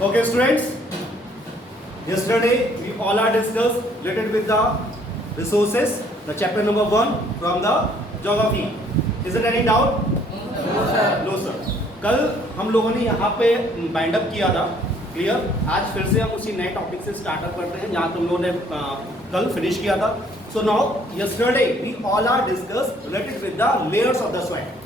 Okay, students. Yesterday we all are discussed related with the resources, the chapter number 1 from the geography. Is it any doubt? No sir. No sir. कल हम लोगों ने यहाँ पे bind up किया था, clear. आज फिर से हम उसी नए टॉपिक से स्टार्टअप करते हैं जहाँ तुम लोगों ने कल फिनिश किया था. So now yesterday we all are discuss related with the layers of the soil.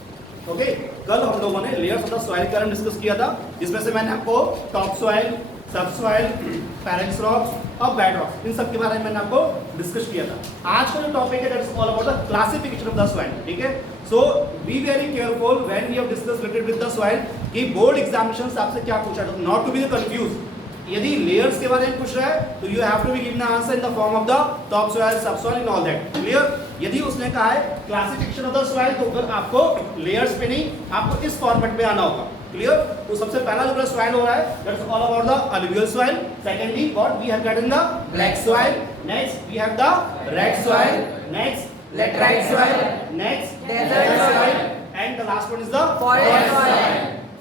Okay, कल हम लोगों ने लेयर्स ऑफ द सॉइल के बारे में डिस्कस किया था, जिसमें से मैंने आपको top soil, sub soil, parents rocks और बेड रॉक्स, इन सब के बारे में मैंने आपको डिस्कस किया था. आज का जो टॉपिक है that is all about the classification of the soil. ठीक है, so be very careful when we have discuss related with the soil कि बोर्ड एग्जामिनेशन से आपसे क्या पूछा जाता है, नॉट टू बी कंफ्यूज. यदि लेयर्स के बारे में पूछ रहा है तो you have to be given the answer in the form of the top soil, sub soil and all that. Clear. यदि उसने कहा है क्लासिफिकेशन ऑफ द सॉइल तो फिर आपको लेयर्स पे नहीं, आपको इस फॉर्मेट में आना होगा. क्लियर. तो सबसे पहला जो सॉइल हो रहा है that is all about the alluvial soil. Secondly what we have got in the black soil. Next we have the red soil. Next laterite soil. Next desert soil and the last one is the forest soil.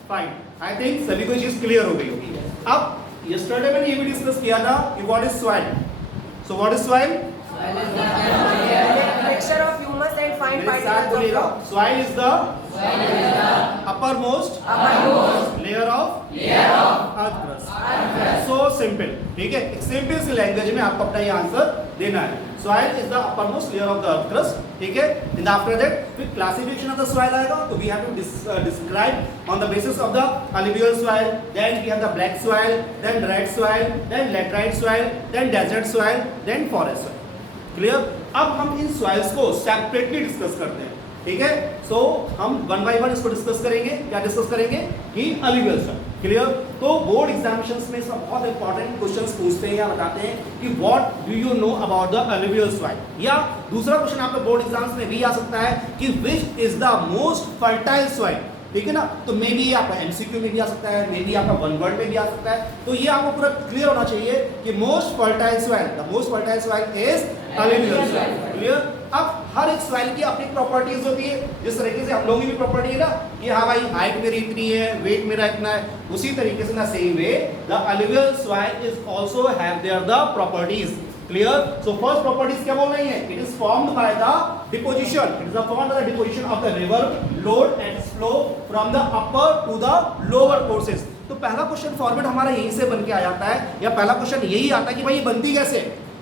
Fine. I think सभी को चीज clear हो गई होगी. अब yesterday मैंने ये भी डिस्कस किया था कि what is soil. So what is soil? Mixture of humus and fine मेरे साथ particles of बोलिएगा. rock. Soil is the uppermost layer of earth crust. So simple. ठीक है, एक सिंपल सी लैंग्वेज में आपको अपना ये आंसर देना है. Soil is the uppermost layer of the earth crust. ठीक है. And after that, फिर classification of the soil आएगा. तो we have to describe on the basis of the alluvial soil. Then we have the black soil, then red soil, then laterite soil, then desert soil, then forest soil. Clear. अब हम इन soils को separately discuss करते हैं. ठीक है. सो हम one by one इसको discuss करेंगे. क्या डिस्कस करेंगे कि अलुवियल सॉइल. क्लियर. तो बोर्ड एग्जामिनेशंस में सब बहुत इंपॉर्टेंट क्वेश्चंस पूछते हैं या बताते हैं कि what do you know about the alluvial soil. या दूसरा क्वेश्चन आपके बोर्ड एग्जाम्स में भी आ सकता है कि which is the most fertile soil. ठीक है ना. तो मे बी आपका एमसीक्यू में भी आ सकता है, मे बी आपका वन वर्ड में भी आ सकता है. तो ये आपको पूरा क्लियर होना चाहिए कि most fertile soil, the most fertile soil is alluvial soil. Clear. अब हर एक सॉइल की अपनी प्रॉपर्टीज होती है. जिस तरीके से हम लोगों की भी प्रॉपर्टी है ना कि हाँ भाई हाइट मेरी इतनी है, वेट मेरा इतना है, उसी तरीके से ना same way the alluvial soil is also have their the properties. Clear. So first properties क्या बोल रही है? It is formed by the deposition. It is formed by the deposition of the river load and flow from the upper to the lower courses. तो पहला question format हमारा यहीं से बन के आ जाता है, या पहला क्वेश्चन यही आता है कि भाई ये बनती कैसे.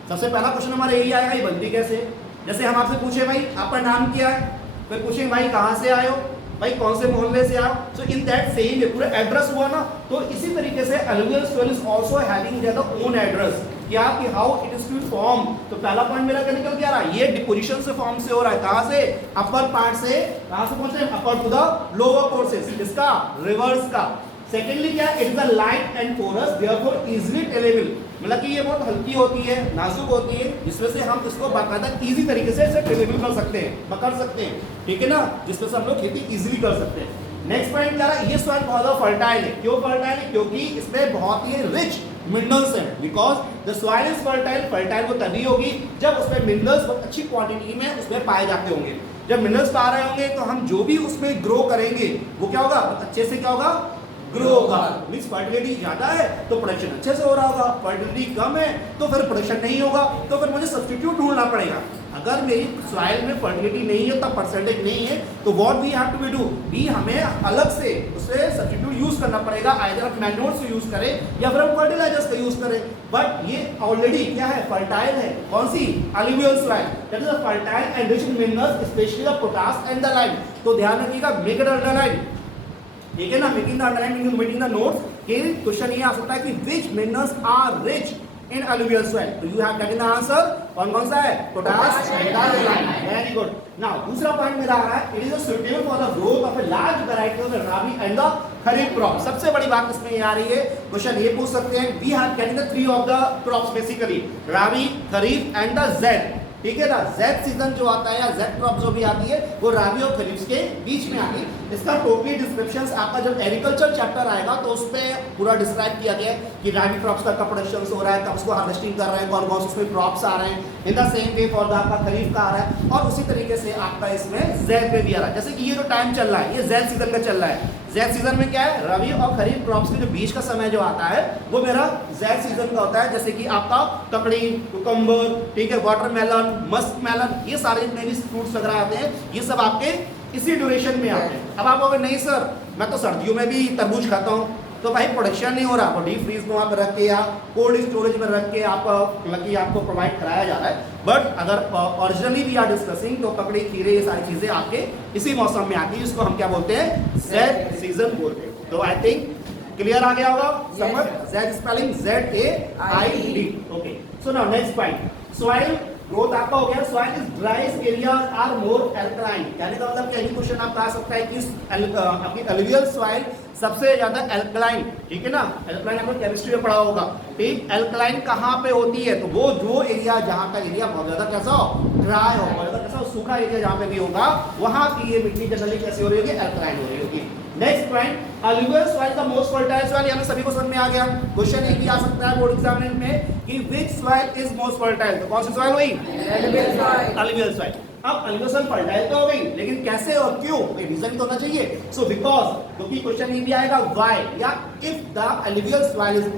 सबसे पहला क्वेश्चन हमारा यही आएगा, ये बनती कैसे. जैसे हम आपसे पूछे भाई आपका नाम क्या है, फिर पूछेंगे भाई कहाँ से आए हो, भाई कौन से मोहल्ले से आओ. सो इन दैट सेम पूरा एड्रेस हुआ ना. तो इसी तरीके से alluvial soil is also having their own address. क्या कि how it is to form. तो पहला पॉइंट मेरा क्या निकल के आ रहा है, ये डिपोजिशन से फॉर्म से हो रहा है. कहां से? अपर पार्ट से. कहां से पहुंचे? Upper to the lower courses. इसका रिवर्स का. सेकेंडली क्या, it is a light and porous therefore easily tillable. मतलब कि ये बहुत हल्की होती है, नाजुक होती है, जिसमें से हम इसको बाकायदा इजी तरीके से इसे टेलेबल कर सकते हैं, पकड़ सकते हैं. ठीक है ना, जिसमें से हम लोग खेती इजीली कर सकते हैं. नेक्स्ट पॉइंट क्या है, ये सॉइल बहुत ज्यादा फर्टाइल है. क्यों फर्टाइल है? क्योंकि इसमें बहुत ही रिच मिनरल्स हैं. Because the soil is fertile. Fertile वो तभी होगी जब उसमें मिनरल्स बहुत अच्छी क्वांटिटी में उसमें पाए जाते होंगे. जब मिनरल्स पा रहे होंगे तो हम जो भी उसमें ग्रो करेंगे वो क्या होगा, अच्छे से क्या होगा, ग्रो होगा. मींस फर्टिलिटी ज्यादा है तो प्रोडक्शन अच्छे से हो रहा होगा, फर्टिलिटी कम है तो फिर प्रोडक्शन नहीं होगा. तो फिर मुझे सब्स्टिट्यूट ढूंढना पड़ेगा. अगर मेरी सॉइल में फर्टिलिटी नहीं है, तब परसेंटेज नहीं है, तो what we have to do, भी हमें अलग से उससे सब्स्टिट्यूट यूज करना पड़ेगा. आइदर आप मैन्योर से यूज करें या फिर हम फर्टिलाइजर्स का यूज करें. बट ये ऑलरेडी क्या है, फर्टाइल है. कौन सी? Alluvial soil. That is a fertile and rich in minerals, specially the potash and the lime. तो ध्यान रखिएगा, मेक इट अंडरलाइन. ठीक है ना, making the underline, making the notes. के क्वेश्चन ये आ सकता है कि which minerals are rich in alluvial soil. तो you have get the answer. कौन कौन सा है? Potash and lime. Very good. Now दूसरा पॉइंट मेरा आ रहा है, it is suitable for the growth of a large variety of rabi and the kharif crop. सबसे बड़ी बात इसमें ये आ रही है, क्वेश्चन ये पूछ सकते हैं, we have getting the three of the crops basically, rabi, kharif and the zaid. ठीक है ना. ज़ैद सीजन जो आता है या ज़ैद क्रॉप जो भी आती है वो राबी और खरीफ के बीच में आती है. इसका टोटली डिस्क्रिप्शन आपका जब एग्रीकल्चर चैप्टर आएगा तो उस पर पूरा डिस्क्राइब किया गया है कि राबी क्रॉप्स का कब प्रोडक्शन हो रहा है, कब उसको हार्वेस्टिंग कर रहे हैं, कौन कौन से उसमें क्रॉप्स आ रहे हैं. In the same way for the आपका खरीफ का आ रहा है, और उसी तरीके से आपका इसमें ज़ैद में भी आ रहा है. जैसे कि ये जो टाइम चल रहा है ये ज़ैद सीजन का चल रहा है. जेड सीजन में क्या है, रबी और खरीफ क्रॉप्स के जो बीच का समय जो आता है वो मेरा जेड सीजन का होता है, जैसे कि आपका ककड़ी, कुकम्बर, ठीक है, वाटरमेलन, मस्क मेलन, ये सारे जितने भी फ्रूट्स वगैरह आते हैं ये सब आपके इसी ड्यूरेशन में आते हैं। अब आप कहोगे नहीं सर मैं तो सर्दियों में भी तरबूज खाता हूँ, तो भाई प्रोडक्शन नहीं हो रहा, आपको डीप फ्रीज में वहाँ पर रख के या कोल्ड स्टोरेज में रख के आपको प्रोवाइड कराया जा रहा है। बट अगर ओरिजिनली भी आर डिस्कसिंग तो ककड़ी, खीरे, ये सारी चीजें आपके इसी मौसम में आती है, जिसको हम क्या बोलते हैं, जेड सीजन बोलते हैं। तो आई थिंक क्लियर आ गया होगा समझ, Zaid spelling ZAID। Okay, so now next point, soil growth आपका हो गया। Soil is dries areas are more alkaline, कहने का मतलब क्या, क्वेश्चन आपका आ सकता है कि आपकी एलुवियल सॉइल सबसे ज्यादा एल्कलाइन, ठीक है ना, एल्कलाइन आपने केमिस्ट्री में पढ़ा होगा, ठीक। एल्कलाइन कहाँ पे होती है, तो वो जो एरिया जहाँ का एरिया बहुत ज्यादा कैसा हो, ड्राई हो, बहुत ज्यादा कैसा सूखा एरिया जहाँ पे भी होगा वहाँ की ये मिट्टी जनरली कैसी हो रही होगी, एल्कलाइन हो रही होगी। नेक्स्ट पॉइंट, अलुवियल सॉइल का मोस्ट फर्टाइल सॉइल, यानी सभी को समझ में आ गया। क्वेश्चन एक भी आ सकता है बोर्ड एग्जामिनेशन में कि विच सॉइल इज मोस्ट फर्टाइल, तो कौन सी सॉइल हुई, अलुवियल सॉइल। अब अलुवियल सॉइल फर्टाइल तो हो गई, लेकिन कैसे और क्यों, कोई रीजन तो होना चाहिए। सो बिकॉज, क्योंकि क्वेश्चन ये भी आएगा व्हाई, या if the alluvial soil is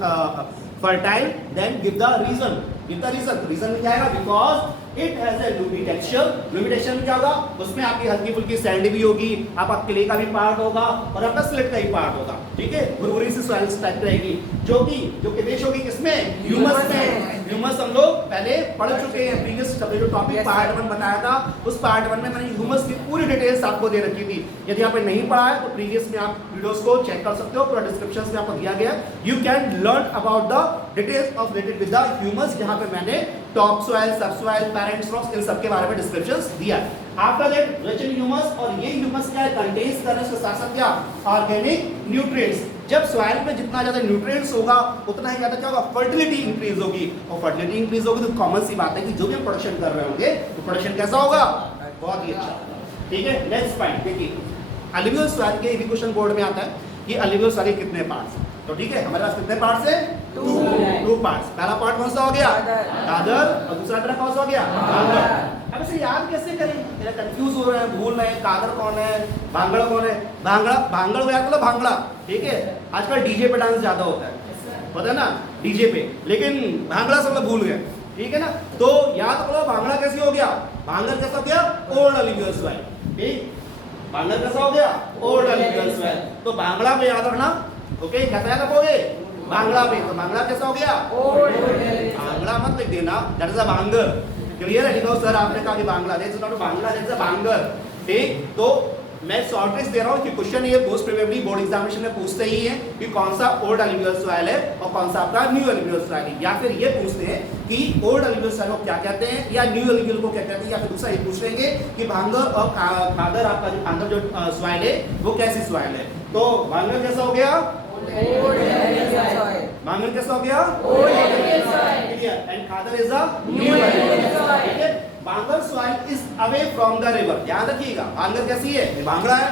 fertile then give the reason, give the reason. Reason में क्या आएगा, because it has a loamy texture. Loamy texture में क्या होगा, उसमें आपकी हल्की फुल्की सैंड भी होगी, आपका क्ले का भी पार्ट होगा और आपका स्लेट का ही पार्ट होगा, ठीक है, भुरभुरी सी सॉइल टाइप रहेगी, जो प्रदेश होगी किसमें, ह्यूमस में। ह्यूमस हम लोग पहले पढ़ चुके हैं, प्रीवियस जो टॉपिक पार्ट 1 बताया था, उस पार्ट 1 में मैंने ह्यूमस की पूरी डिटेल्स आपको दे रखी थी। यदि आपने नहीं पढ़ा है तो प्रीवियस में आप वीडियोस को चेक कर सकते हो, पूरा डिस्क्रिप्शन में आपको दिया गया। You can learn about the details of related with the humus, जहां पे मैंने top soil, sub soil, parent rocks, इन सब के बारे में डिस्क्रिप्शंस दिया है। After that rich in humus, और ये ह्यूमस क्या है, कंटेन्स करने से साथ साथ क्या, ऑर्गेनिक न्यूट्रिएंट्स। जब सॉइल में जितना ज्यादा न्यूट्रिएंट्स होगा उतना ही ज्यादा क्या होगा, फर्टिलिटी इंक्रीज होगी, और फर्टिलिटी इंक्रीज होगी तो कॉमन सी बात है कि जो भी हम प्रोडक्शन कर रहे होंगे तो प्रोडक्शन कैसा होगा, बहुत ही अच्छा, ठीक है। नेक्स्ट पॉइंट देखिए, अलुवियल सॉइल के भी क्वेश्चन बोर्ड में आता है कि अलुवियल सॉइल के कितने पार्ट्स, तो ठीक है, हमारे पास कितने पार्ट्स है, टू पार्ट्स। पहला पार्ट कौन सा हो गया, दादर, और दूसरा तरह कौन सा हो गया, भांगड़। अब इसे याद कैसे करें, मेरा कंफ्यूज हो रहे हैं, भूल रहे हैं, कादर कौन है, भांगड़ कौन है। भांगड़ को याद करो, भांगड़ा, ठीक है, आजकल डीजे पे डांस ज्यादा होता है, पता है ना, डीजे पे, लेकिन भांगड़ा सब लोग भूल गए, ठीक है ना। तो याद करो भांगड़ा कैसी हो गया, भांगड़ कैसा हो गया, ओल्ड अलुवियल सॉइल, ठीक, भांगड़ कैसा हो गया, ओल्ड अलुवियल सॉइल। तो भांगड़ा में याद रखना, ओके, कैसा याद रखोगे, भांगड़ा पे, तो भांगड़ा कैसा हो गया, भांगड़ा मत लिख देना, दैट इज अ भांगर, क्लियर है, लिखो सर आपने कहा कि बांग्लादेश नॉट बांग्लादेश है, भांगर, ठीक। तो मैं शॉर्ट ट्रिक्स दे रहा हूँ कि क्वेश्चन ये मोस्ट प्रोबेबली बोर्ड एग्जामिनेशन में पूछते ही है कि कौन सा ओल्ड अलुवियल सॉइल है और कौन सा आपका न्यू अलुवियल सॉइल है, या फिर ये पूछते हैं कि ओल्ड अलुवियल सॉइल को क्या कहते हैं या न्यू अलुवियल को क्या कहते हैं, या फिर दूसरा ये पूछ लेंगे कि भांगर और खादर, आपका जो भांगर जो सॉइल है वो कैसी सॉइल है। तो भांगर कैसा हो गया, भांगर कैसा हो गया, clear, and khadar is a new alluvial soil. Bhangar soil is away from the river, ध्यान रखिएगा, भांगर कैसी है, भांगड़ा है,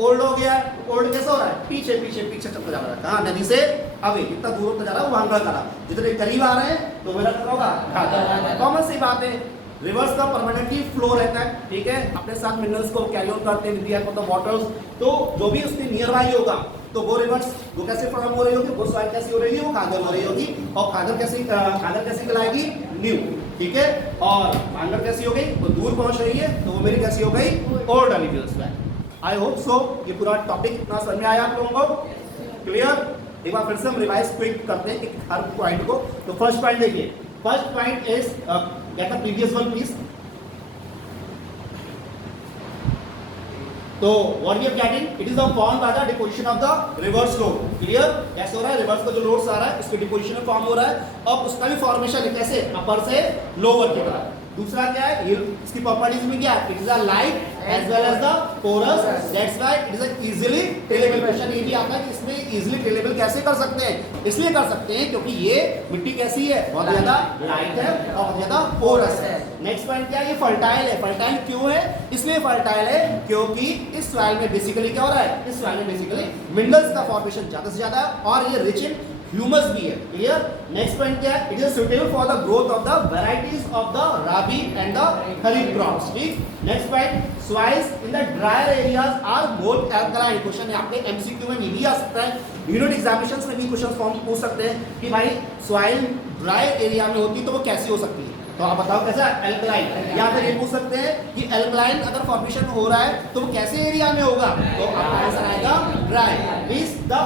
ओल्ड हो गया, ओल्ड कैसा हो रहा है, पीछे पीछे पीछे चलता जा रहा है, कहाँ, नदी से अवे, कितना दूर होता जा रहा है वो भांगड़ा करा, जितने करीब आ रहे हैं तो मेरा क्या होगा, खादर। कॉमन सी बात है, रिवर्स का परमानेंटली फ्लो रहता है, ठीक है, अपने साथ मिनरल्स को कैरी ऑन करते हैं, इंडिया को तो वाटर्स, तो जो भी उसके नियर बाई होगा तो वो रिवर्स वो कैसे फॉर्म हो रही होगी, वो सॉइल कैसी हो रही है, वो खादर हो रही होगी, और खादर कैसी कहलाएगी, न्यू, ठीक है, और भांगर कैसी हो गई, वो दूर पहुंच रही है तो वो मेरी कैसी हो गई, old alluvial soil. I hope so ये पूरा टॉपिक इतना समझ में आया आप लोगों को, क्लियर। एक बार फिर से हम रिवाइज क्विक करते हैं एक हर पॉइंट को। तो फर्स्ट पॉइंट देखिए, first point is get the previous one please. तो what we are getting, it is the form by the deposition of the rivers load, clear, कैसे हो रहा है, रिवर्स का जो लोड्स आ रहा है उसके डिपोजिशन में फॉर्म हो रहा है, और उसका भी फॉर्मेशन है कैसे, अपर से लोअर की तरफ। दूसरा क्या है, ये इसकी प्रॉपर्टीज में क्या है, it is a light as well as the porous, that's why it is a easily tillable. Question ये भी आता है कि इसमें इजीली टेलेबल कैसे कर सकते हैं, इसलिए कर सकते हैं क्योंकि ये मिट्टी कैसी है, बहुत ज्यादा लाइट है और बहुत ज्यादा पोरस है। नेक्स्ट पॉइंट क्या है, ये फर्टाइल है। फर्टाइल क्यों है, इसलिए फर्टाइल है क्योंकि इस सॉइल में बेसिकली क्या हो रहा है, इस सॉइल में बेसिकली मिनरल्स का फॉर्मेशन ज्यादा से ज्यादा है, और ये रिच इन ह्यूमस भी है, क्लियर। नेक्स्ट पॉइंट क्या है, it is suitable for the growth of the varieties of the rabi and the kharif crops, ठीक। Next point, soils in the drier areas are more alkaline. Question है आपके MCQ में भी आ सकता है, यूनिट एग्जामिनेशंस में भी क्वेश्चन फॉर्म पूछ सकते हैं कि भाई सॉइल ड्राई एरिया में होती तो वो कैसी हो सकती है, तो आप बताओ कैसा, अल्कलाइन। या फिर ये पूछ सकते हैं कि अल्कलाइन अगर फॉर्मेशन हो रहा है तो वो कैसे एरिया में होगा, तो आपका आंसर आएगा dry. Means the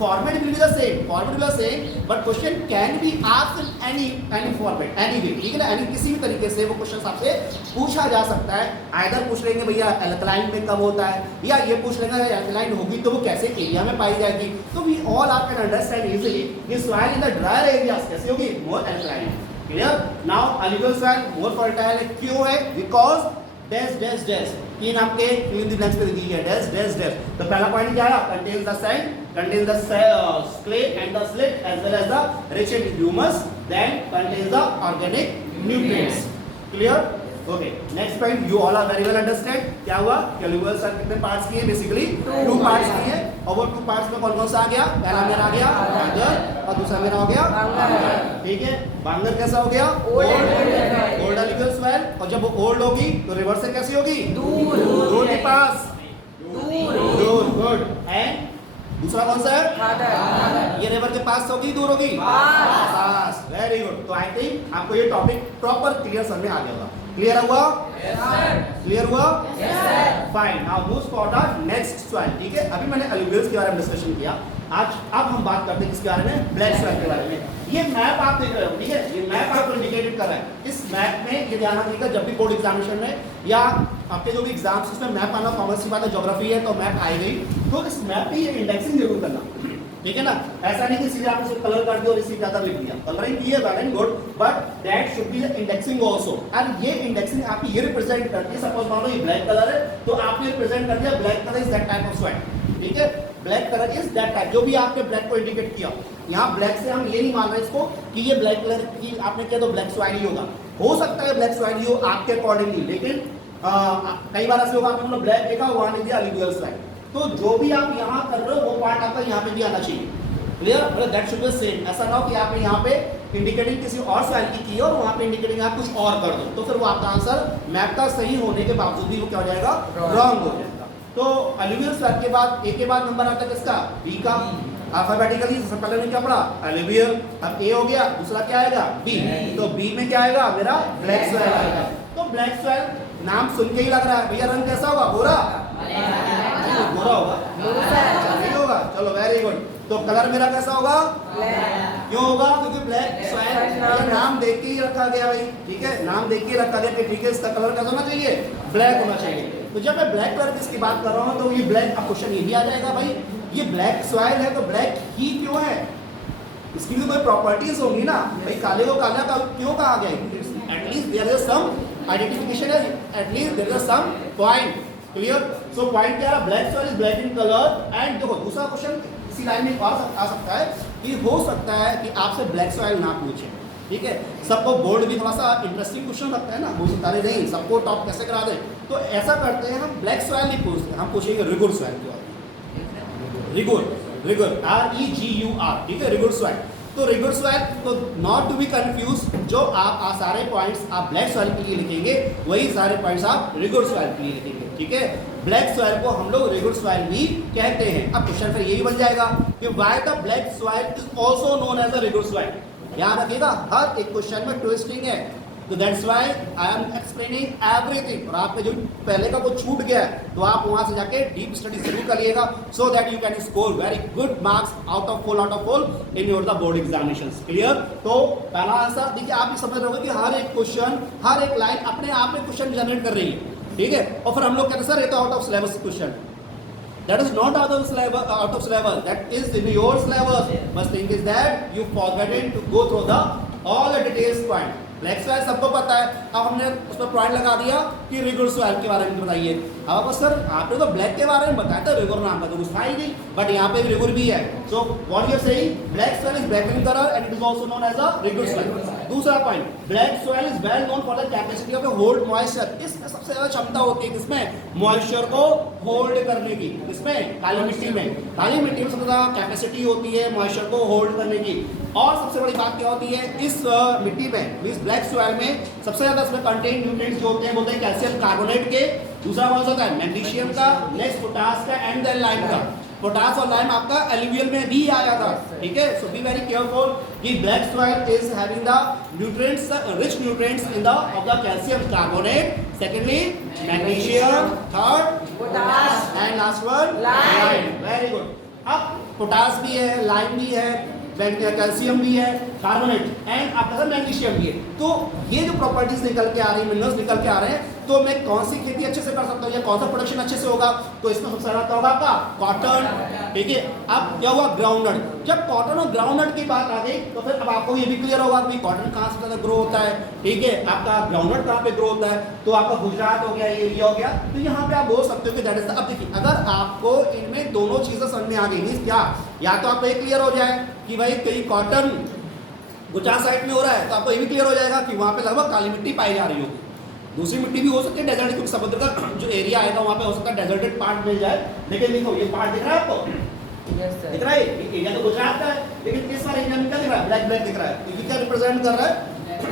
format will be the same, format will be the same, but question can be asked in any format, any way, ठीक है ना, यानी किसी भी तरीके से वो क्वेश्चन आपसे पूछा जा सकता है। आइदर पूछ लेंगे भैया अल्कलाइन में कब होता है, या ये पूछ लेंगे अल्कलाइन होगी तो वो कैसे एरिया में पाई जाएगी। तो वी ऑल आप कैन अंडरस्टैंड इजीली कि soil in the drier areas कैसे होगी, more alkaline, clear. Now alluvial soil more fertile है, क्यों है, बिकॉज डैश डैश डैश, तीन आपके fill in the blanks पे दी है, डैश डैश डैश। तो पहला पॉइंट क्या है, contains the sand, contains the clay and the slate as well as the rich in humus, then contains the organic nutrients, clear। Okay, next point, you all are very well understand क्या हुआ, alluvial soil कितने parts की है, basically 2 parts की है, और वो 2 parts में कौन कौन सा आ गया, पहला मेरा आ गया बांगर और दूसरा मेरा हो गया बांगर, ठीक है। बांगर कैसा हो गया, ओल्ड alluvial soil, और जब वो ओल्ड होगी तो रिवर से कैसी होगी, दूर के पास, दूर, गुड। एंड दूसरा कौन सा है, ये रिवर के पास होगी दूर होगी, पास, वेरी गुड। तो आई थिंक आपको ये टॉपिक प्रॉपर क्लियर समझ में आ गया होगा, क्लियर हुआ, क्लियर हुआ, fine. Now move for the next soil, ठीक है। अभी मैंने alluvials के बारे में डिस्कशन किया, आज अब हम बात करते हैं किसके बारे में, ब्लैक सॉइल के बारे में। ये मैप आप देख रहे हो, ठीक है, ये मैप आपको इंडिकेटेड कर रहा है। इस मैप में ये ध्यान रखिएगा, जब भी बोर्ड एग्जामिनेशन में या आपके जो भी एग्जाम्स उसमें मैप आना कॉमर्स की बात है, ज्योग्राफी है तो मैप आएगी, तो इस मैप की ये इंडेक्सिंग जरूर करना, ठीक है ना। ऐसा नहीं कि सीधे आपने सिर्फ कलर कर दिया और इसी ज्यादा लिख दिया, कलरिंग की है well and good, but that should be the indexing also. And ये इंडेक्सिंग आपकी ये रिप्रेजेंट करती है, सपोज मान लो ये ब्लैक कलर है तो आपने रिप्रेजेंट कर दिया black colour is that type of soil, ठीक है, black colour is that type, जो भी आपने ब्लैक को इंडिकेट किया। यहाँ ब्लैक से हम ये नहीं मान रहे इसको कि ये ब्लैक कलर की आपने किया तो ब्लैक सॉइल ही होगा, हो सकता है ब्लैक सॉइल ही हो आपके अकॉर्डिंगली, लेकिन कई बार ऐसे होगा आपने मतलब ब्लैक देखा वहां नहीं दिया alluvial soil, तो जो भी आप यहाँ कर रहे हो वो पार्ट आपका यहाँ पे भी आना चाहिए, क्लियर, मतलब दैट शुड बी सेम। ऐसा ना हो कि आपने यहाँ पे इंडिकेटिंग किसी और सॉइल की है और वहाँ पे इंडिकेटिंग आप कुछ और कर दो, तो फिर वो आपका आंसर मैप का सही होने के बावजूद भी वो क्या हो जाएगा, रॉन्ग हो जाएगा। तो alluvial soil के बाद ए के बाद नंबर आता है किसका, बी का। अल्फाबेटिकली सबसे पहले ने क्या पढ़ा, alluvial, अब ए हो गया, दूसरा क्या आएगा, बी, तो बी में क्या आएगा मेरा ब्लैक सॉइल आएगा। तो ब्लैक सॉइल नाम सुन के ही लग रहा है भैया रंग कैसा होगा, गोरा, गोरा होगा, नहीं होगा, चलो वेरी गुड। तो कलर मेरा कैसा होगा, क्यों होगा, क्योंकि ब्लैक सॉइल नाम देख के ही रखा गया भाई, ठीक है, नाम देख के रखा गया कि ठीक है इसका कलर कैसा होना चाहिए, ब्लैक होना चाहिए। तो जब मैं ब्लैक कलर की बात कर रहा हूँ तो ये ब्लैक, अब क्वेश्चन ये भी आ जाएगा भाई ये ब्लैक सॉइल है तो ब्लैक ही क्यों है, इसकी भी कोई प्रॉपर्टीज होंगी ना भाई, काले को काला का क्यों कहा गया, at least there is some identification है, at least there is some point, clear. So point क्या है, black soil is black in colour. And देखो दूसरा क्वेश्चन इसी लाइन में आ सकता है कि हो सकता है कि आपसे ब्लैक सॉइल ना पूछे, ठीक है, सबको बोर्ड भी थोड़ा सा इंटरेस्टिंग क्वेश्चन रखता है ना, वो सितारे नहीं सबको टॉप कैसे करा दें, तो ऐसा करते हैं हम ब्लैक सॉइल नहीं पूछते, हम पूछेंगे रिगुर सॉइल की, रिगुर, रिगुर, REGUR, ठीक है, रिगुर सॉइल। तो रिगुर सॉइल, तो नॉट टू बी कंफ्यूज, जो आप सारे पॉइंट्स आप ब्लैक सॉइल के लिए लिखेंगे वही सारे पॉइंट्स आप रिगुर सॉइल के लिए लिखेंगे, ठीक है। ब्लैक सॉइल को हम लोग रिगुर सॉइल भी कहते हैं। अब क्वेश्चन फिर यही बन जाएगा कि why the black soil is also known as a regur soil. याद रखिएगा हर एक क्वेश्चन में ट्विस्टिंग है, तो that's why I am explaining everything. और आपके जो पहले का कुछ छूट गया है तो आप वहां से जाके डीप स्टडी जरूर करिएगा, so that you can score very good marks out of full in your the board examinations, clear. तो पहला आंसर देखिए, आप भी समझ रहे होंगे कि हर एक क्वेश्चन, हर एक लाइन अपने आप में क्वेश्चन जनरेट कर रही है, ठीक है। और फिर हम लोग कहते हैं सर ये तो out of syllabus question, that is not out of syllabus, that is in your syllabus, but thing is that you forgotten to go through the all the details point। Black soil सबको पता है, अब हमने उस पर point लगा दिया कि रिगुर सॉइल के बारे में बताइए। अब सर आपने तो ब्लैक के बारे में बताया था, रिगुर नाम का तो कुछ था ही नहीं, बट यहाँ पे भी रिगुर भी है। So what you are saying, black soil is black in colour and it is also known as a regur soil. दूसरा point, black soil is well known for the capacity of hold moisture. इसमें सबसे ज्यादा क्षमता होती है किसमें, moisture को hold करने की। इसमें काली मिट्टी में, काली मिट्टी में सबसे ज्यादा कैपेसिटी होती है मॉइस्चर को होल्ड करने की। और सबसे बड़ी बात क्या होती है, इस मिट्टी में, इस ब्लैक सॉइल में सबसे ज्यादा इसमें कंटेंट न्यूट्रिएंट्स जो होते हैं बोलते हैं कैल्शियम कार्बोनेट के, दूसरा कौन सा होता है मैग्नीशियम का, नेक्स्ट पोटास का एंड देन लाइम का। पोटास और लाइम आपका एलुवियल में भी आया था, ठीक है। सो बी वेरी केयरफुल कि black soil is having the nutrients, rich nutrients in the of the calcium carbonate, secondly magnesium, third potash and last one lime. Very good. अब पोटास भी है, लाइम भी है, कैल्शियम भी है, carbonate and आपका magnesium भी है। तो ये जो प्रॉपर्टीज निकल के आ रही है, मिनरल्स निकल के आ रहे हैं, तो मैं कौन सी खेती अच्छे से कर सकता हूँ या कौन सा प्रोडक्शन अच्छे से होगा, तो इसमें सबसे ज्यादा क्या होगा आपका कॉटन, ठीक है। अब क्या हुआ ग्राउंडनट, जब कॉटन और ग्राउंडनट की बात आ गई तो फिर अब आपको ये भी क्लियर होगा कि कॉटन कहाँ से ज्यादा ग्रो होता है, ठीक है, आपका ग्राउंडनट कहाँ पे ग्रो होता है, तो आपका गुजरात हो गया, ये एरिया हो गया, तो यहाँ पे आप बोल सकते हो कि दैट इज द। अब देखिए अगर आपको इनमें दोनों चीजें समझ में आ गई, मींस क्या, या तो आपको ये क्लियर हो जाए कि भाई कहीं कॉटन गुजरात साइड में हो रहा है, तो आपको ये भी क्लियर हो जाएगा कि वहाँ पे लगभग काली मिट्टी पाई जा रही होगी। दूसरी मिट्टी भी हो सकती है डेजर्ट, क्योंकि समुद्र का जो एरिया आएगा वहाँ पे हो सकता है डेजर्टेड पार्ट मिल जाए। लेकिन देखो ये पार्ट दिख रहा है आपको, यस सर, दिख रहा है, ये एरिया तो गुजरात का है, लेकिन इस बार एरिया में क्या दिख रहा है, ब्लैक ब्लैक दिख रहा है, तो ये क्या रिप्रेजेंट कर रहा है,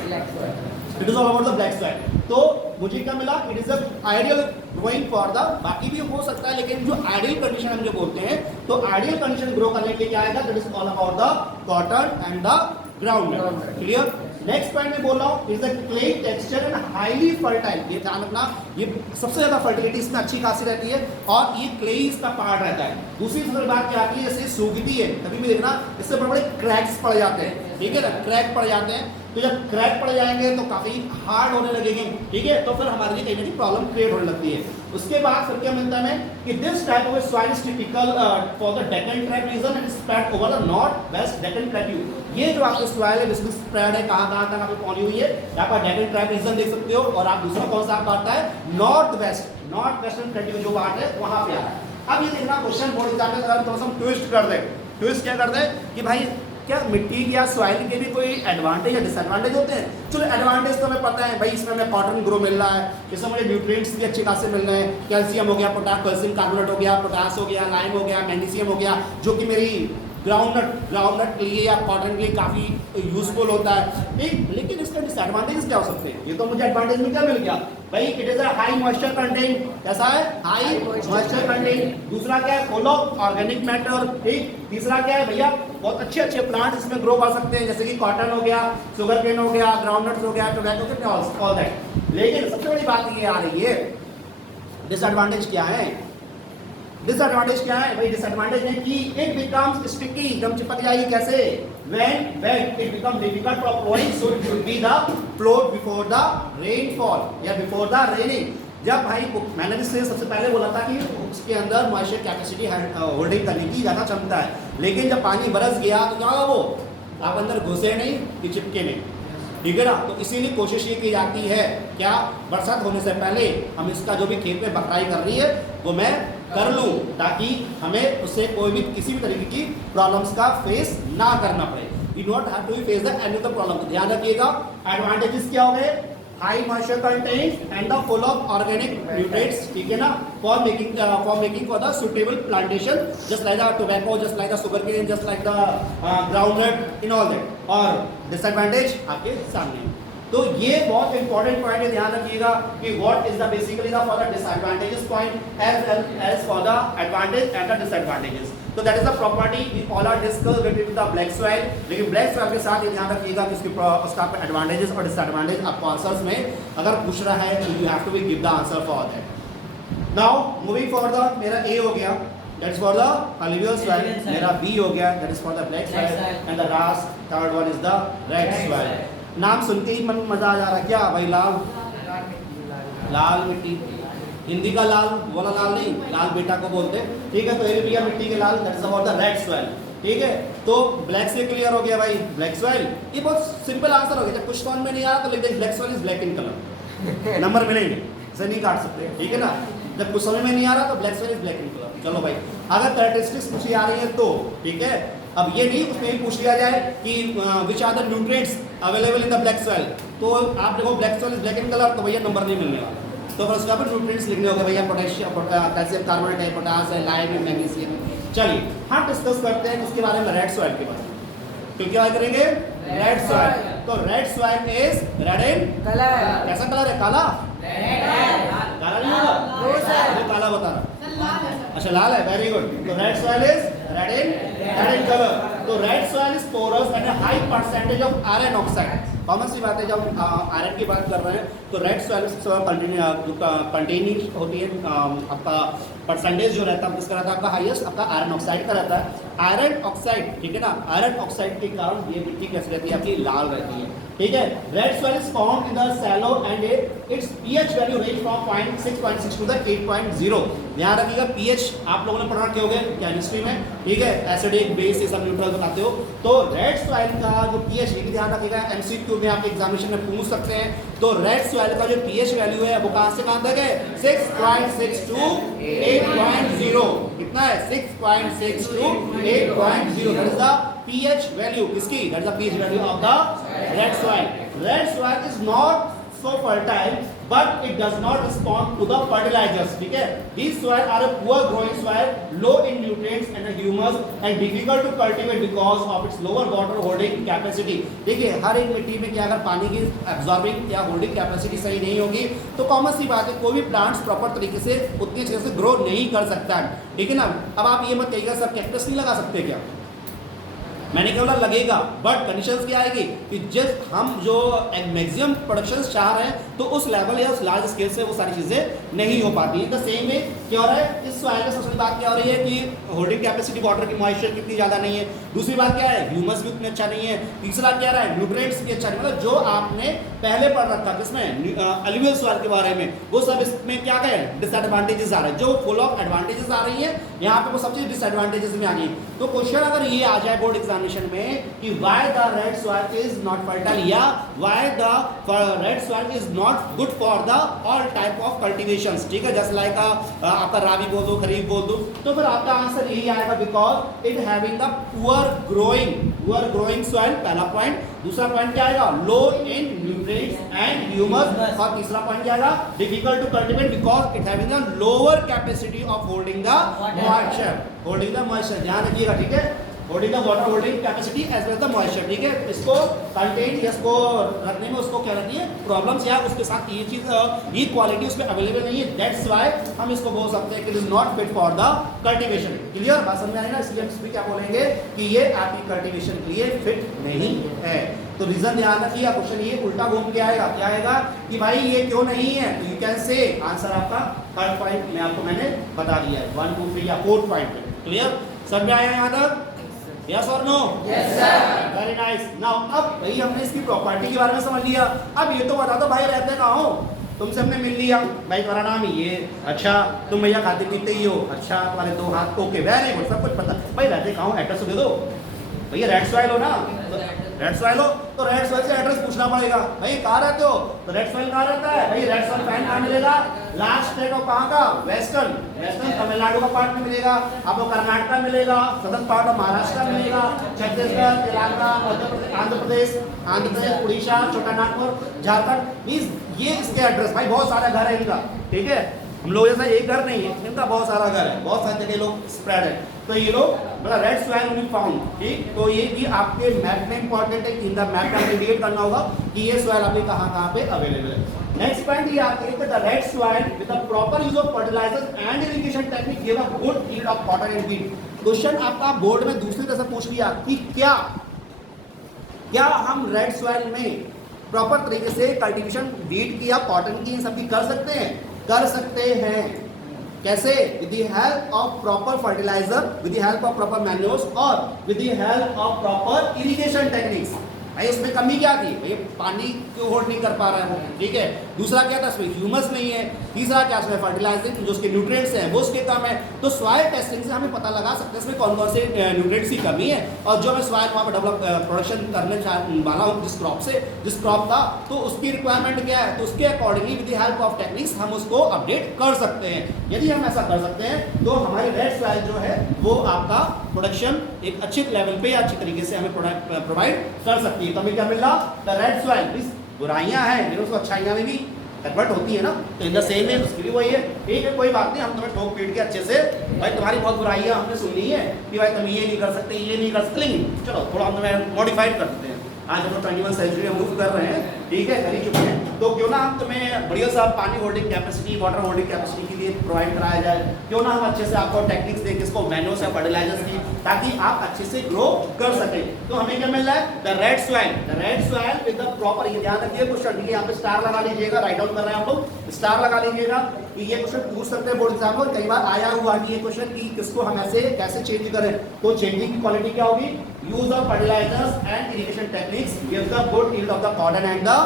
black soil. It is all about the black soil. तो मुझे क्या मिला, it is ideal growing for the, बाकी भी हो सकता है, लेकिन जो आइडियल कंडीशन हम जो बोलते हैं, तो आइडियल कंडीशन ग्रो करने के लिए क्या आएगा, that is all about the cotton and the ground. Clear. Next point में बोल रहा हूँ, is the clay texture and highly fertile. ये ध्यान रखना, ये सबसे ज्यादा फर्टिलिटी इसमें अच्छी खासी रहती है और ये क्ले इसका पार्ट रहता है। दूसरी सबसे बात क्या आती है, जैसे सूखती है कभी भी देखना, इससे बड़े बड़े क्रैक्स पड़ जाते हैं, ठीक है ना, क्रैक पड़ जाते हैं। तो जब क्रैक पड़ जाएंगे तो काफी हार्ड होने लगेगी, ठीक है, तो फिर हमारे लिए कहीं ना कहीं प्रॉब्लम क्रिएट होने लगती है। उसके बाद फिर क्या मिलता है कि this type of soil is typical for the Deccan tribe region and spread over the north west Deccan plateau. ये जो आपका सॉइल है बिल्कुल स्प्रेड है, कहाँ कहाँ तक आपको पहुंची हुई है, यहाँ पर डेक्कन ट्राइब रीजन देख सकते हो। और आप दूसरा कौन सा आपका आता है, नॉर्थ वेस्टर्न प्लेट्यू जो पार्ट है वहां पे आता है। अब ये देखना क्वेश्चन बोर्ड एग्जाम में थोड़ा सा हम ट्विस्ट कर दे, ट्विस्ट क्या कर दे कि भाई क्या मिट्टी या सॉइल के भी कोई एडवांटेज या डिसएडवांटेज होते हैं। चलो एडवांटेज तो हमें पता है भाई, इसमें हमें कॉटन ग्रो मिल रहा है, इसमें मुझे न्यूट्रिएंट्स भी अच्छे खासे मिल रहे हैं, कैल्शियम हो गया, कैल्शियम कार्बोनेट हो गया, पोटास हो गया, लाइम हो गया, मैग्नीशियम हो गया, जो कि मेरी ग्राउंडनट के लिए या कॉटन के लिए काफ़ी यूजफुल होता है, ठीक। लेकिन इसका डिसएडवांटेज क्या हो सकते हैं, ये तो मुझे एडवांटेज में क्या मिल गया भाई, it is a high moisture content, कैसा है, हाई मॉइस्चर कंटेंट। दूसरा क्या है, फुल ऑफ ऑर्गेनिक मैटर, ठीक। तीसरा क्या है भैया, बहुत अच्छे अच्छे प्लांट इसमें ग्रो कर सकते हैं, जैसे कि कॉटन हो गया, शुगर केन हो गया, ग्राउंडनट्स हो गया, टोबैको, ऑल दैट। लेकिन सबसे बड़ी बात ये आ रही है, डिसएडवांटेज क्या है, डिसएडवांटेज क्या है भाई, डिसएडवांटेज है कि इट बिकम्स स्टिकी, एकदम चिपक जाएगी, कैसे, when wet it become difficult for flowing, so it should be the float before the rainfall या बिफोर द रेनिंग। जब भाई मैंने इसलिए सबसे पहले बोला था कि उसके अंदर मॉइस्चर कैपेसिटी होल्डिंग करने की ज़्यादा क्षमता है, लेकिन जब पानी बरस गया तो क्या होगा, वो आप अंदर घुसे नहीं कि चिपके नहीं, ठीक है ना। तो इसीलिए कोशिश ये की जाती है क्या, बरसात होने से पहले हम इसका जो भी खेत में बटाई कर रही है वो मैं कर लूँ, ताकि हमें उससे कोई भी किसी भी तरीके की प्रॉब्लम्स का फेस ना करना पड़े। We not have to face the any of the problem. तो ध्यान रखिएगा, एडवांटेजेस क्या हो गए, high moisture content and the full of organic nutrients, ठीक है ना, for making for the suitable plantation, just like the tobacco, just like the sugar cane, just like the groundnut in all that. और disadvantage आपके सामने। तो ये बहुत important point है, ध्यान रखिएगा कि what is the basically the for the disadvantages point as well as for the advantage and the disadvantages. तो that is the property we all are discuss related to the black soil. लेकिन black soil के साथ ये ध्यान रखिएगा कि उसका advantages और डिसएडवांटेज आपको आंसर्स में अगर पूछ रहा है तो you have to give the answer for that. Now moving for the, मेरा ए हो गया, that is for the alluvial soil, मेरा B हो गया, that is for the black soil, and the last third one is the red soil। नाम सुनते ही मन मजा आ जा रहा है क्या भाई, लाल मिट्टी, हिंदी का लाल वाला लाल नहीं, लाल बेटा को बोलते हैं, ठीक है। तो ये भी मिट्टी के लाल, that is about the red soil, ठीक है। तो ब्लैक से क्लियर हो गया भाई, ब्लैक सॉइल, ये बहुत सिंपल आंसर हो गया। जब कुछ फॉर्म में नहीं आ रहा तो लिख दे black soil is black in colour, number मिलेंगे, इसे नहीं काट सकते, ठीक है ना। जब कुछ समझ में नहीं आ रहा तो black soil is black in colour. चलो भाई, अगर कैरेक्टरिस्टिक्स पूछी आ रही है तो ठीक है। अब ये नहीं उसमें ही पूछ लिया जाए कि which are the nutrients available in the black soil, तो आप देखो black soil is black in colour, तो भैया नंबर नहीं मिलने वाला। तो फिर उसका फिर न्यूट्रिएंट्स लिखने होंगे भैया, पोटेशियम, कैल्शियम कार्बोनेट है, पोटास है, लाइम है, मैग्नीशियम। चलिए हम डिस्कस करते हैं उसके बारे में, रेड सॉइल के बारे में। तो क्या करेंगे? Red soil. तो red soil is red in colour. कैसा कलर है? काला? काला नहीं होगा, वो काला बता रहा। अच्छा लाल है, वेरी गुड। तो red soil is red in colour. तो red soil is porous and high percentage of iron oxide. Common सी बात है, जब आयरन की बात कर रहे हैं तो रेड सॉइल कंटेनिंग होती है आपका परसेंटेज जो रहता है किसका रहता है? आपका हाईएस्ट आपका आयरन ऑक्साइड का रहता है। आयरन ऑक्साइड, ठीक है ना, आयरन ऑक्साइड के कारण ये मिट्टी कैसी रहती है? आपकी लाल रहती है, ठीक है। Red soil is found in the shallow and its pH value range from 6.6 to the 8.0। ध्यान रखिएगा, पीएच आप लोगों ने पढ़ रखे होंगे केमिस्ट्री में, ठीक है, एसिडिक, बेस, ये सब न्यूट्रल बताते हो। तो रेड सॉइल का जो पीएच, ये भी ध्यान रखिएगा, एमसीक्यू में आपके एग्जामिनेशन में पूछ सकते हैं। तो रेड सॉइल का जो पीएच वैल्यू है वो कहां से कहां तक है? 6.6 टू 8.0। कितना है? 6.6 to 8.0। That is the pH value किसकी? That is the pH value of the red soil. Red soil is not so fertile, but it does not respond to the fertilizers. ठीक है? These soil are a poor growing soil, low in nutrients and humus, and difficult to cultivate because of its lower water holding capacity. देखिए, हर एक मिट्टी में क्या अगर पानी की absorbing या holding capacity सही नहीं होगी तो कॉमन सी बात है, कोई भी प्लांट्स प्रॉपर तरीके से उतनी अच्छे से ग्रो नहीं कर सकता है, ठीक है ना। अब आप ये मत कहिएगा सर कैक्टस नहीं लगा सकते क्या? मैंने क्या बोला? लगेगा, बट कंडीशंस क्या आएगी कि जब हम जो मैक्सिमम प्रोडक्शन चाह रहे हैं तो उस लेवल या उस लार्ज स्केल से वो सारी चीज़ें नहीं हो पाती है। द सेम में क्या हो रहा है, इस सॉइल में सबसे बड़ी बात क्या हो रही है कि होल्डिंग कैपेसिटी वाटर की, मॉइस्चर कितनी ज़्यादा नहीं है। दूसरी बात क्या है, ह्यूमस भी उतना अच्छा नहीं है। तीसरा क्या रहा है, न्यूट्रिएंट्स भी अच्छा नहीं, मतलब जो आपने पहले पढ़ रखा किसमें, अलुवियल सॉइल के बारे में, वो सब इसमें क्या गए डिसएडवांटेजेस आ रहे हैं। जो फुल ऑफ एडवांटेजेस आ रही है यहाँ पे वो सब चीज़ डिसएडवांटेजेस में आ गई। तो क्वेश्चन अगर ये आ जाए बोर्ड एग्जामिनेशन में कि why the red soil is not fertile या why the red soil is not good for the all type of cultivations, ठीक है, जस्ट लाइक आपका राबी बोल दो, खरीफ बोल दो, तो फिर आपका आंसर यही आएगा, because it having the poor growing soil, पहला पॉइंट। दूसरा पॉइंट क्या आएगा, low in nutrients and humus. और तीसरा पॉइंट क्या आएगा, difficult to cultivate because it having a lower capacity of holding the moisture. ध्यान रखिएगा, ठीक है, holding the water holding capacity as well the moisture, ठीक है। इसको कंटेन या इसको रखने में उसको क्या रहती है प्रॉब्लम्स, या उसके साथ ये चीज ये क्वालिटी उसमें अवेलेबल नहीं है, दैट्स व्हाई हम इसको बोल सकते हैं कि it is not fit for the cultivation. Clear बात समझ में आई ना? इसलिए हम इसमें क्या बोलेंगे कि ये आपकी कल्टीवेशन के लिए फिट नहीं है। तो रीजन ध्यान रखिए, क्वेश्चन ये उल्टा घूम के आएगा, क्या आएगा कि भाई ये क्यों नहीं है, तो यू कैन से आंसर आपका थर्ड पॉइंट में आपको मैंने बता दिया है, 1 2 3 या 4 पॉइंट में। क्लियर, सब में आया यहाँ तक? यस और no? Yes sir. Very nice. Now अब भाई हमने इसकी प्रॉपर्टी के बारे में समझ लिया, अब ये तो बता दो भाई रहते कहाँ हो? तुमसे हमने मिल लिया, भाई तुम्हारा नाम ये, अच्छा तुम भैया खाते पीते ही हो, अच्छा तुम्हारे 2 हाथ, ओके वेरी गुड, सब कुछ पता। भाई रहते कहाँ हो, एड्रेस दे दो भैया, रेड सॉइल हो ना, रेड सॉइल हो तो रेड सॉइल से एड्रेस पूछना पड़ेगा, भाई कहाँ रहते हो, तो रेड सॉइल कहाँ रहता है भाई, रेड सॉइल पैन कहाँ मिलेगा, लास्ट स्टेट ऑफ कहाँ का, वेस्टर्न तमिलनाडु का पार्ट में मिलेगा, आपको कर्नाटक मिलेगा, सदर्न पार्ट ऑफ महाराष्ट्र मिलेगा, छत्तीसगढ़, तेलंगाना, आंध्र प्रदेश, उड़ीसा, छोटा नागपुर, झारखंड, मींस ये इसके एड्रेस। भाई बहुत सारा घर है इनका, ठीक है, हम लोग जैसा एक घर नहीं है, इनका बहुत सारा घर है, बहुत सारी जगह लोग स्प्रेड है। तो ये लोग मतलब रेड सॉइल विल फाउंड, ठीक, तो ये भी आपके मैप में इंपॉर्टेंट है, इन द मैप में इंडिकेट करना होगा कि ये सॉइल आपके कहाँ पे अवेलेबल है। नेक्स्ट पॉइंट ये आती है कि the red soil with the proper use of fertilisers and irrigation technique give a good yield of cotton and wheat. Question आपका बोर्ड में दूसरी तरह से पूछ लिया कि क्या हम रेड सॉइल में प्रॉपर तरीके से कल्टीवेशन व्हीट की या कॉटन की इन सब की कर सकते हैं। कैसे? With the help of proper fertiliser, with the help of proper manures और with the help of proper irrigation techniques. भाई इसमें कमी क्या थी, भाई पानी क्यों होल्ड नहीं कर पा रहा है वो, ठीक है, दूसरा क्या था, इसमें ह्यूमस नहीं है, तीसरा क्या, इसमें फर्टिलाइजिंग जो उसके न्यूट्रिएंट्स हैं वो उसके कम है। तो सॉइल टेस्टिंग से हमें पता लगा सकते हैं इसमें कौन कौन से न्यूट्रिएंट्स की कमी है, और जो मैं सॉइल वहाँ पर डेवलप प्रोडक्शन करने वाला हूँ जिस क्रॉप का, तो उसकी रिक्वायरमेंट क्या है, तो उसके accordingly with the help of techniques हम उसको अपडेट कर सकते हैं। यदि हम ऐसा कर सकते हैं तो हमारी रेड सॉइल जो है वो आपका प्रोडक्शन एक अच्छे लेवल पे अच्छी तरीके से हमें प्रोवाइड कर सकती है। तो हमें क्या मिल रहा, द रेड सॉइल, बुराइयां हैं लेकिन उसको अच्छाइयां में भी कन्वर्ट होती है ना, तो इन द सेम वे उसकी भी वही है। ठीक है, कोई बात नहीं, हम तुम्हें ठोक पीट के अच्छे से, भाई तुम्हारी बहुत बुराइयां हमने सुनी है कि भाई तुम ये नहीं कर सकते, ये नहीं कर सकते, लेकिन चलो थोड़ा हम तुम्हें मॉडिफाइड कर देते हैं। आज हम 21 सेंचुरी में मूव कर रहे हैं, ठीक है, कर ही चुके हैं, तो क्यों ना हम तुम्हें बढ़िया सा पानी holding capacity, water holding capacity के लिए प्रोवाइड कराया जाए, क्यों ना हम अच्छे से आपको टेक्निक्स दें किसको, मैनुअल्स या फर्टिलाइजर्स की, ताकि आप अच्छे से ग्रो कर सकें। तो हमें क्या मिल रहा है, the red soil with the proper, ये ध्यान रखिए क्वेश्चन, ठीक है, यहाँ पे स्टार लगा लीजिएगा, राइट डाउन कर रहे हैं आप लोग, स्टार लगा लीजिएगा कि ये क्वेश्चन पूछ सकते हैं बोर्ड एग्जाम में, कई बार आया हुआ कि ये क्वेश्चन कि किसको हम ऐसे कैसे चेंज करें। तो चेंजिंग की क्वालिटी क्या होगी, use of fertilisers and irrigation techniques gives the good yield of the cotton and the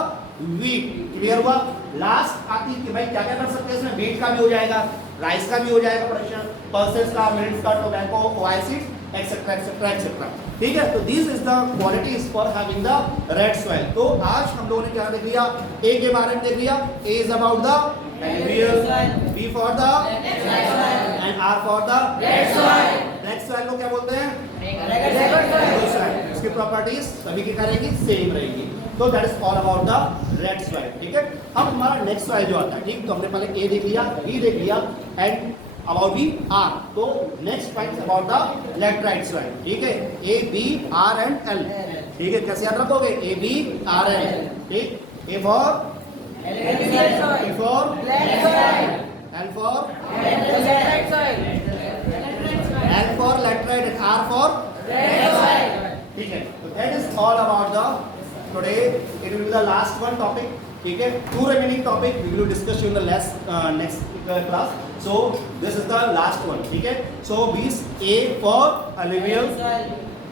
wheat. Clear हुआ। लास्ट आती है कि भाई क्या क्या कर सकते हैं इसमें, व्हीट का भी हो जाएगा, राइस का भी हो जाएगा प्रोडक्शन, पल्सेस का, मिलेट्स का, टोबैको, ओआईसीड्स, एक्सेट्रा एक्सेट्रा एक्सेट्रा। ठीक है, तो this is the qualities for having the red soil. तो आज हम लोगों ने क्या देख लिया, ए के बारे में देख लिया, A is about the alluvial, B for the and R for the red soil को क्या बोलते हैं, red soil। इसकी प्रॉपर्टीज सभी की करेगी सेम रहेगी। तो that is all about the red soil. ठीक है, अब हमारा नेक्स्ट सॉइल जो आता है, ठीक, तो हमने पहले ए देख लिया, बी देख लिया एंड अबाउट बी आर। तो next point about the laterite soil. ठीक है, A B R and L. ठीक है, कैसे याद रखोगे, ए बी आर एल। ठीक, A for B for black soil, L for laterite soil, L for laterite and R for red soil. ठीक है, तो that is all about the today. It will be the last one topic. ठीक है, two remaining topic we will discuss in the next class. So this is the last one. ठीक है, so B is A for alluvial,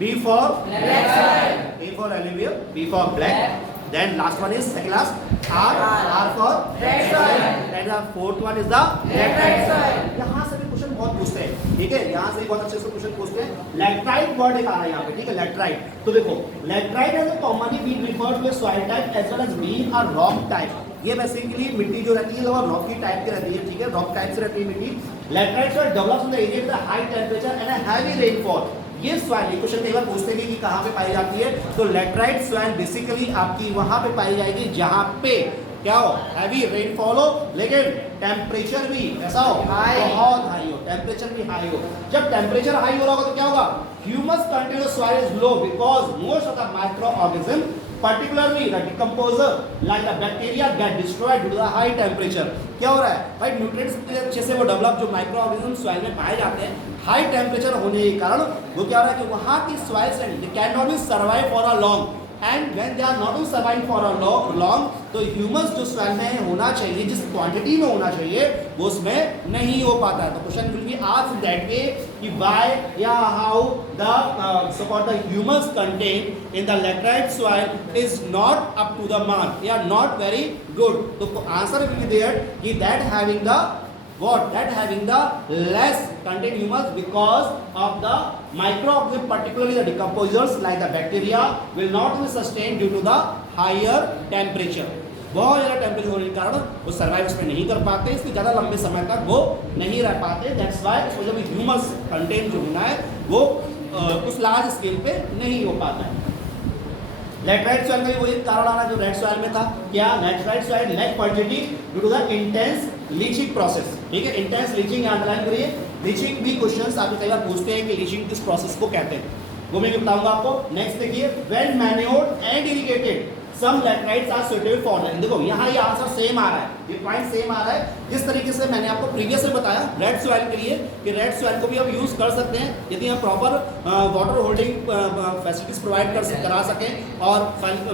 B for black soil, A for alluvial, B for black. Then last one is second last R for red soil. And the fourth one is the laterite soil. यहाँ से भी question बहुत पूछते हैं। ठीक है, यहाँ से भी बहुत अच्छे से क्वेश्चन पूछते हैं। लैटराइट वर्ड एक आ रहा है यहाँ पे। ठीक है, लैटराइट, तो देखो laterite as a commonly been referred to soil type as well as been a rock type. ये बेसिकली मिट्टी जो रहती है वो रॉक की टाइप की रहती है। ठीक है, रॉक टाइप से रहती है मिट्टी। Laterite soil develops in the area with high temperature and a heavy rainfall. ये सॉइल, ये क्वेश्चन कई बार पूछते भी कि कहाँ पे पाई जाती है, तो लैटराइट सॉइल बेसिकली आपकी वहां पे पाई जाएगी जहां पे क्या हो, हैवी रेनफॉल हो, लेकिन टेम्परेचर भी ऐसा हो, बहुत हाई हो, टेम्परेचर भी हाई हो। जब टेम्परेचर हाई हो रहा होगा तो क्या होगा, humus content of soil is low because most of the micro organism particularly the decomposer like the bacteria get destroyed due to the high temperature। क्या हो रहा है भाई, न्यूट्रिएंट्स इतने अच्छे से वो डेवलप जो माइक्रो ऑर्गेनिज्म सॉइल में पाए जाते हैं, हाई टेम्परेचर होने के कारण वो क्या हो रहा है कि वहाँ की soils they can not be survive for a long, and when they are not survive for a long, तो ह्यूमस जो सॉइल में होना चाहिए, जिस क्वांटिटी में होना चाहिए, वो उसमें नहीं हो पाता है। तो question will be asked that way कि व्हाई या how the so called the humus content in the laterite soil is not up to the mark, या नॉट वेरी गुड। तो आंसर विल बी देयर कि that having the what, that having the less content humus because of the microorganisms, particularly the decomposers like the bacteria will not be sustained due to the higher temperature। बहुत ज़्यादा temperature होने के कारण वो survive उसमें नहीं कर पाते, इसलिए ज़्यादा लंबे समय तक वो नहीं रह पाते। दैट्स वाई उसमें जब ह्यूमस कंटेंट जो होना है वो उस लार्ज स्केल पे नहीं हो पाता है। लैटराइट सॉइल का भी वही कारण आना जो रेड सॉइल में था, क्या, laterite soil lack fertility due to the intense leaching process. ठीक है, इंटेंस लीचिंग अंडरलाइन करिए। लीचिंग भी क्वेश्चंस आपको कई बार पूछते हैं कि लीचिंग किस प्रोसेस को कहते हैं, वो मैं बताऊंगा आपको। नेक्स्ट देखिए, well manured and irrigated some laterites are suitable for that. देखो यहाँ ये आंसर सेम आ रहा है, ये पॉइंट सेम आ रहा है, जिस तरीके से मैंने आपको प्रीवियस में बताया रेड सॉइल के लिए कि रेड सॉइल को भी आप यूज़ कर सकते हैं यदि हम proper water holding facilities provide करा सकें और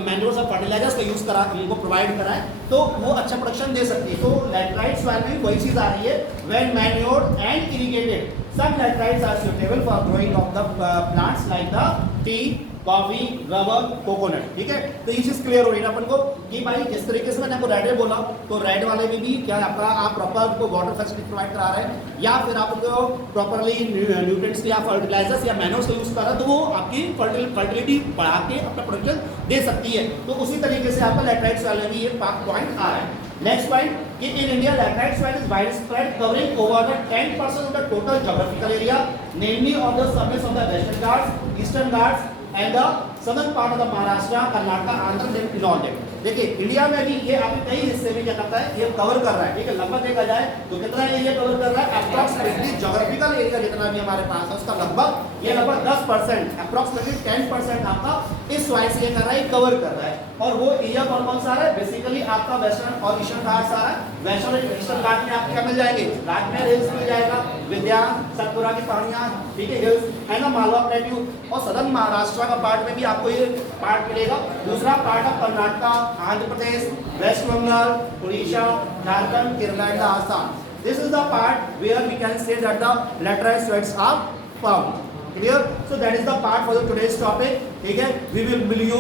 मैन्योर्स और फर्टिलाइजर्स का यूज़ करा उनको प्रोवाइड कराएं, तो वो अच्छा प्रोडक्शन दे सकती है। तो लैटराइट सॉइल में भी वही चीज़ आ रही है, well manured and irrigated some laterites are suitable for growing of the plants like the tea, coffee, rubber, coconut, ठीक है। तो ये चीज क्लियर हो रही है ना अपन को कि भाई जिस तरीके से मैंने आपको रेड बोला, तो रेड वाले में भी क्या आपका आप प्रॉपर वाटर फैसिलिटी प्रोवाइड करा रहे हैं या फिर आपको प्रॉपरली न्यूट्रिएंट्स या फर्टिलाइजर्स या मैनर्स का यूज कर रहा है, तो वो आपकी फर्टिलिटी बढ़ा के अपना प्रोडक्शन दे सकती है। तो उसी तरीके से आपका लैटराइट वाले में ये पॉइंट आ रहा है। नेक्स्ट पॉइंट कि in India laterite soil is widespread covering over the 10% of the total geographical area, namely on the surface of the western Ghats, eastern Ghats and the southern part of the Maharashtra, Karnataka, Andhra Pradesh, north. देखिए India में भी ये आपके कई हिस्से में क्या करता है, ये कवर कर रहा है, ठीक है। लगभग देखा जाए तो कितना एरिया कवर कर रहा है, अप्रॉक्सीमेटली ज्योग्राफिकल एरिया जितना भी हमारे पास है उसका लगभग ये लगभग 10%, अप्रॉक्सीमेटली 10% आपका इस सॉइल से कर रहा है, कवर कर रहा है। और वो एरिया कौन सा है, बेसिकली आपका वेस्टर्न और ईस्टर्न घाट आ रहा है। वेस्टर्न और ईस्टर्न घाट में आपको क्या मिल जाएंगे, राजमहल हिल्स मिल जाएगा, विंध्या सतपुरा की पहाड़ियां, ठीक है, हिल्स है ना, मालवा प्लेट्यू, और सदर्न महाराष्ट्र का पार्ट में भी आपको ये पार्ट मिलेगा। दूसरा part of Karnataka, Andhra Pradesh, West Bengal, Orissa, Jharkhand, Kerala and Assam. This is the part where we can say that the laterite soils are found. Clear? So that is the part for the today's topic. ठीक है, we will meet you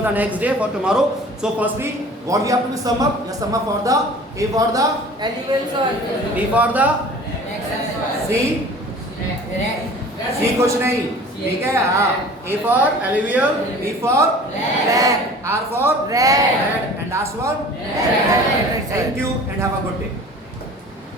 on the next day for tomorrow. So firstly, what we have to sum up? Just sum up for the A for the Alluvial soil. B for the C Red. कुछ नहीं, ठीक है। हाँ, A for alluvial, B for Red. R for Red. and last one. Red. Thank you and have a good day.